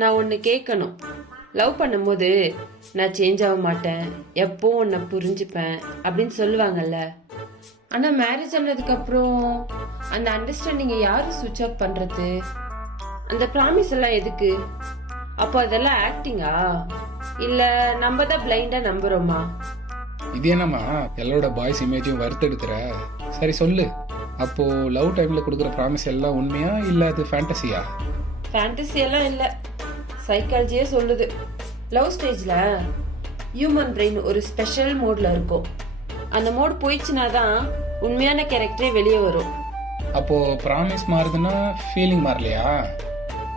நான் ஒன்று கேட்கணும். லவ் பண்ணும்போது நான் சேஞ்ச் ஆக மாட்டேன், எப்போ உன்னை புரிஞ்சுப்பேன் அப்படின்னு சொல்லுவாங்கல்ல. ஆனால் மேரேஜ் ஆனதுக்கு அப்புறம் அந்த அண்டர்ஸ்டாண்டிங்கை யாரு சுவிட்ச் ஆஃப் பண்றது? அந்த ப்ராமிஸ் எல்லாம் எதுக்கு? அப்போ அதெல்லாம் ஆக்டிங்கா இல்ல நம்ம தான் பிளைண்டா நம்புறோமா? இது என்னம்மா எல்லாரோட பாய்ஸ் இமேஜையும் வறுத்தெடுக்கிற? சரி சொல்லு, அப்போ லவ் டைம்ல கொடுக்குற ப்ராமிஸ் எல்லாம் உண்மையா இல்ல அது ஃபேண்டசியா? ஃபேண்டசி எல்லாம் இல்ல, சைக்காலஜியே சொல்லுது. லவ் ஸ்டேஜ்ல ஹியூமன் பிரெயின் ஒரு ஸ்பெஷல் மோட்ல இருக்கும். அந்த மோட் போயிடுச்சுனா தான் உண்மையான கேரக்டரே வெளியே வரும். அப்போ ப்ராமிஸ் மாறுதுன்னா ஃபீலிங் மாறலையா?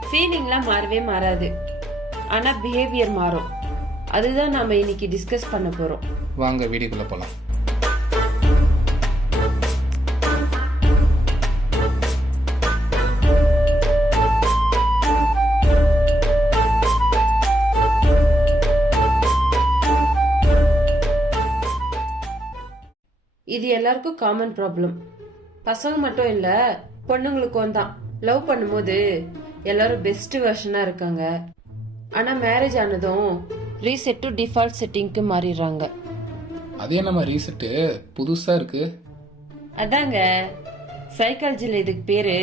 ஃபீலிங்லாம் மாறவே மாறாது, ஆனா பிஹேவியர் மாறும். அதுதான் நாம இன்னைக்கு டிஸ்கஸ் பண்ண போறோம். வாங்க வீடியோக்குள்ள போலாம். இது எல்லாருக்கும் காமன் ப்ராப்ளம். பசங்க மட்டும் இல்ல, பொண்ணுங்களுக்கும் தான். லவ் பண்ணும்போது எல்லாரும் பெஸ்ட் வெர்ஷனா இருக்காங்க, ஆனா மேரேஜ் ஆனதும் ரீசெட் டு டிஃபால்ட் செட்டிங்க்கு மாறிடுறாங்க. அதே நம்ம ரீசெட்டு புதுசா இருக்கு. அதாங்க சைக்காலஜில இதுக்கு பேரு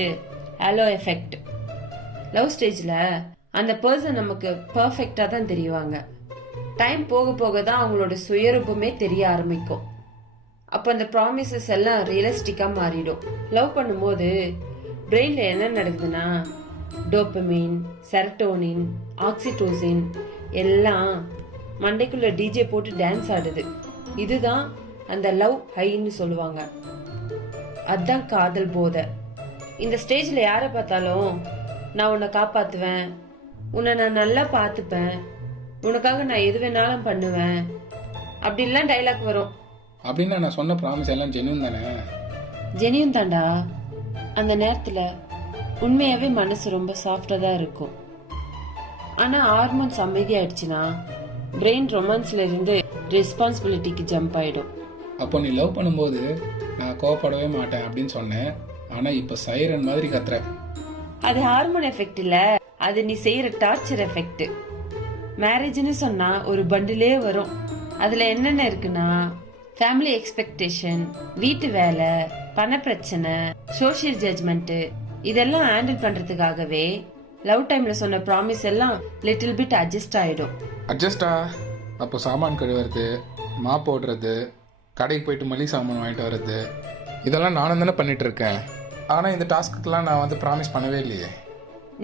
ஹாலோ எஃபெக்ட். லவ் ஸ்டேஜ்ல அந்த பர்சன் நமக்கு பர்ஃபெக்டா தான் தெரியுவாங்க. டைம் போக போக தான் அவங்களோட சுயரூபமே தெரிய ஆரம்பிக்கும். அப்போ அந்த ப்ராமிசஸ் எல்லாம் ரியலிஸ்டிக்கா மாறிடும். லவ் பண்ணும்போது பிரெயின்ல என்ன நடக்குதுன்னா, டோபமைன், செரட்டோனின், ஆக்சிடோசின் எல்லாம் மண்டைக்குள்ள டிஜே போட்டு டான்ஸ் ஆடுது. இதுதான் அந்த லவ் ஹைன்னு சொல்லுவாங்க. அதுதான் காதல் போதை. இந்த ஸ்டேஜ்ல யாரை பார்த்தாலும் நான் உன்னை காப்பாத்துவேன், உன்னை நான் நல்லா பார்த்துப்பேன், உனக்காக நான் எது வேணாலும் பண்ணுவேன் அப்படின்லாம் டைலாக் வரும். அப்படின்னா நான் சொன்ன ப்ராமிஸ் எல்லாம் ஜென்யூன் தானே? ஜெனியும் தாண்டா. அந்த நேரத்துல உண்மையாவே மனசு ரொம்ப சாஃப்டா தான் இருக்கும். ஆனா ஹார்மோன்ஸ் அமைதியாயிடுச்சுன்னா பிரெயின் ரொமான்ஸ்ல இருந்து ரெஸ்பான்சிபிலிட்டிக்கு ஜம்ப் ஆயிடும். அப்போ நீ லவ் பண்ணும்போது நான் கோவப்படவே மாட்டேன் அப்படின்னு சொன்னேன், ஆனா இப்ப சைரன் மாதிரி கத்துற. அது ஹார்மோன் எஃபெக்ட் இல்ல, அது நீ செய்யற டார்ச்சர் எஃபெக்ட். மேரேஜ்னு சொன்னா ஒரு பண்டிலே வரும். அதுல என்னென்ன இருக்குன்னா, ஃபேமிலி எக்ஸ்பெக்டேஷன், வீட்டு வேலை, பண பிரச்சனை, சோஷியல் ஜட்ஜ்மெண்ட், இதெல்லாம் ஹேண்டில் பண்றதுக்காகவே லவ் டைம்ல சொன்ன ப்ராமிஸ் எல்லாம் லிட்டில் பிட் அட்ஜஸ்ட் ஆயிடும். அட்ஜஸ்டா? அப்போ சாமான் கழுவுறது, மாப் போடுறது, கடைக்கு போயிட்டு மளிகை சாமான் வாங்கிட்டு வர்றது, இதெல்லாம் நானும் தானே பண்ணிட்டு இருக்கேன். ஆனா இந்த டாஸ்க்குலாம் நான் வந்து ப்ராமிஸ் பண்ணவே இல்லையே.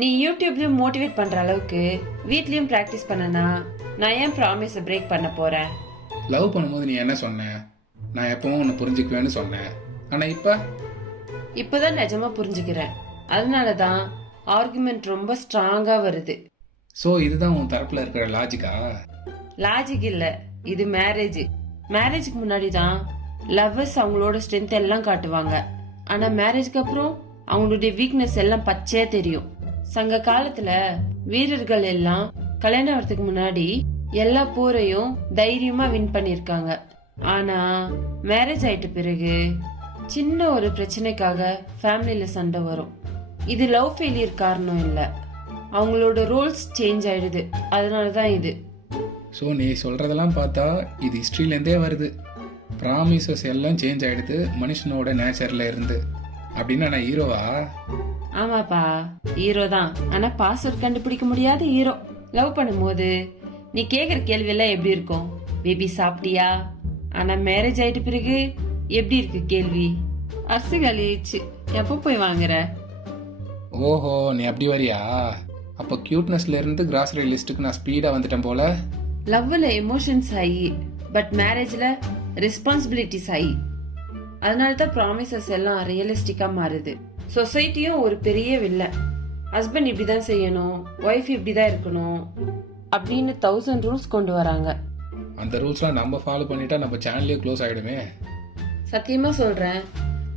நீ யூடியூப்லயும் மோட்டிவேட் பண்ற அளவுக்கு வீட்லயும் பிராக்டிஸ் பண்ணனா நான் ஏன் ப்ராமிஸை பிரேக் பண்ண போறேன்? லவ் பண்ணும்போது நீ என்ன சொன்ன? நான் எப்பவும் உன்னை புரிஞ்சுக்குவேன்னு சொன்னேன். ஆனா இப்பதான் நிஜமா புரிஞ்சுக்கிறேன். அதனாலதான் ஆர்குமெண்ட் ரொம்ப ஸ்ட்ராங்கா வருது. சோ இதுதான் உன் தரப்புல இருக்கிற லாஜிக்கா? லாஜிக் இல்ல, இது மேரேஜ். மேரேஜ்க்கு முன்னாடி தான் லவ்வர்ஸ் அவங்களோட ஸ்ட்ரென்த் எல்லாம் காட்டுவாங்க. ஆனா மேரேஜ்க்கு அப்புறம் அவங்களுடைய வீக்னஸ் எல்லாம் பச்சையா தெரியும். சங்க காலத்துல வீரர்கள் எல்லாம் கல்யாணம் ஆகிறதுக்கு முன்னாடி எல்லா போரையும் தைரியமா வின் பண்ணிருக்காங்க. ஆனா மேரேஜ் ஆயிட்ட பிறகு சின்ன ஒரு பிரச்சனைக்காக ஃபேமிலியில சண்டை வரும். இது லவ் ஃபெயிலியர் காரணம் இல்ல, அவங்களோட ரோல்ஸ் சேஞ்ச் ஆயிடுது. அதனாலதான் இது. ஸோ நீ சொல்றதெல்லாம் பார்த்தா இது ஹிஸ்ட்ரியிலேருந்தே வருது. ப்ராமிசஸ் எல்லாம் சேஞ்ச் ஆயிடுது மனுஷனோட நேச்சர்ல இருந்து. அப்படின்னா நான் ஹீரோவா? ஆமாப்பா, ஹீரோ தான். ஆனா பாஸ்வேர்ட் கண்டுபிடிக்க முடியாத ஹீரோ. லவ் பண்ணும்போது நீ கேக்குற கேள்வி எல்லாம் எப்படி இருக்கும்? பேபி சாப்பிட்டியா? ஆனா மேரேஜ் ஆயிட்ட பிறகு எப்படி இருக்கு கேள்வி? அரிசி காலியாச்சு, எப்ப போய் வாங்குற? ஓஹோ, நீ அப்படி வரியா? அப்போ கியூட்னஸ்ல இருந்து கிராசரி லிஸ்ட்டுக்கு நான் ஸ்பீடா வந்துட்டேன் போல. லவ்ல எமோஷன்ஸ் ஹை, பட் மேரேஜ்ல ரெஸ்பான்சிபிலிட்டிஸ் ஹை. அதனாலதான் ப்ராமிசஸ் எல்லாம் ரியலிஸ்டிக்கா மாறுது. சொசைட்டியும் ஒரு பெரிய வில்லை. ஹஸ்பண்ட் இப்படிதான் செய்யணும், ஒய்ஃப் இப்படிதான் இருக்கணும் அப்படின்னு 1000 ரூல்ஸ் கொண்டு வராங்க. அந்த ரூல்ஸ்லாம் நம்ம ஃபாலோ பண்ணிட்டா நம்ம சேனலே க்ளோஸ் ஆயிடுமே. சத்தியமா சொல்றேன்,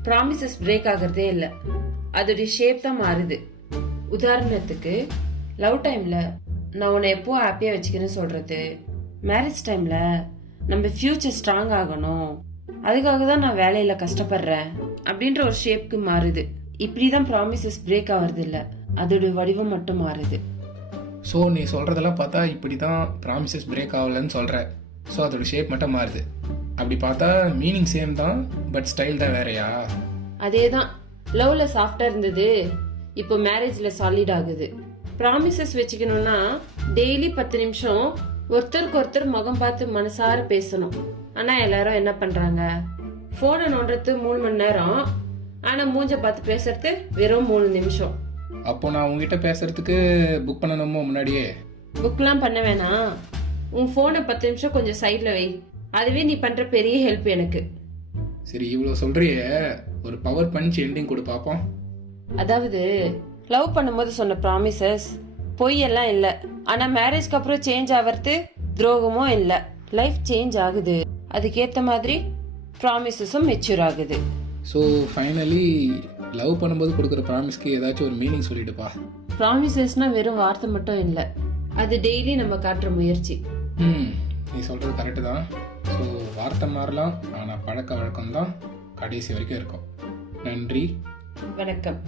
ப்ராமிசஸ் பிரேக் ஆகிறதே இல்ல, அதோடைய ஷேப் தான் மாறுது. உதாரணத்துக்கு லவ் டைம்ல நான் உன்னை எப்போ ஹாப்பியா வச்சுக்கிறேன்னு சொல்றது, மேரேஜ் டைம்ல நம்ம ஃபியூச்சர் ஸ்ட்ராங் ஆகணும், அதுக்காக தான் நான் வேலையில கஷ்டப்படுறேன் அப்படின்ற ஒரு ஷேப்க்கு மாறுது. இப்படிதான் ப்ராமிசஸ் பிரேக் ஆகுறது இல்ல, அதோட வடிவம் மட்டும் மாறுது. ஸோ நீ சொல்கிறதெல்லாம் பார்த்தா இப்படி தான் ப்ராமிசஸ் பிரேக் ஆகலன்னு சொல்கிற. ஸோ அதோட ஷேப் மட்டும் மாறுது. அப்படி பார்த்தா மீனிங் சேம் தான், பட் ஸ்டைல் தான் வேறையா? அதே தான். லவ்ல சாஃப்டா இருந்தது, இப்போ மேரேஜ்ல சாலிட் ஆகுது. ப்ராமிசஸ் வச்சுக்கணும்னா டெய்லி 10 நிமிஷம் ஒருத்தருக்கு ஒருத்தர் முகம் பார்த்து மனசார பேசணும். ஆனா எல்லாரும் என்ன பண்றாங்க, போனை நோண்டுறது 3 மணி நேரம், ஆனா மூஞ்ச பார்த்து பேசுறது வெறும் 3 நிமிஷம். அப்போ நான் உங்ககிட்ட பேசுறதுக்கு புக் பண்ணணுமோ முன்னாடியே? புக்லாம் பண்ண வேணாம். உன் போனை 10 நிமிஷம் கொஞ்சம் சைட்ல வை. அதுவே நீ பண்ற பெரிய ஹெல்ப் எனக்கு. சரி, இவ்வளோ சொல்றியே, ஒரு பவர் பஞ்ச் எண்டிங் கொடு பார்ப்போம். அதாவது லவ் பண்ணும்போது சொன்ன ப்ராமிசஸ் பொய்யெல்லாம் இல்ல, ஆனா மேரேஜ்க்கு அப்புறம் சேஞ்ச் ஆகிறது துரோகமும் இல்ல. லைஃப் சேஞ்ச் ஆகுது, அதுக்கேத்த மாதிரி ப்ராமிசஸும் மெச்சூர் ஆகுது. ஸோ ஃபைனலி லவ் பண்ணும்போது கொடுக்குற ப்ராமிஸ்க்கு ஏதாச்சும் ஒரு மீனிங் சொல்லிடுப்பா. ப்ராமிசஸ்னா வெறும் வார்த்தை மட்டும் இல்ல, அது டெய்லி நம்ம காட்டுற முயற்சி. நீ சொல்கிறது கரெக்டு தான். ஸோ வார்த்தை மாறலாம், ஆனால் பழக்க வழக்கம் தான் கடைசி வரைக்கும் இருக்கும். நன்றி, வணக்கம்.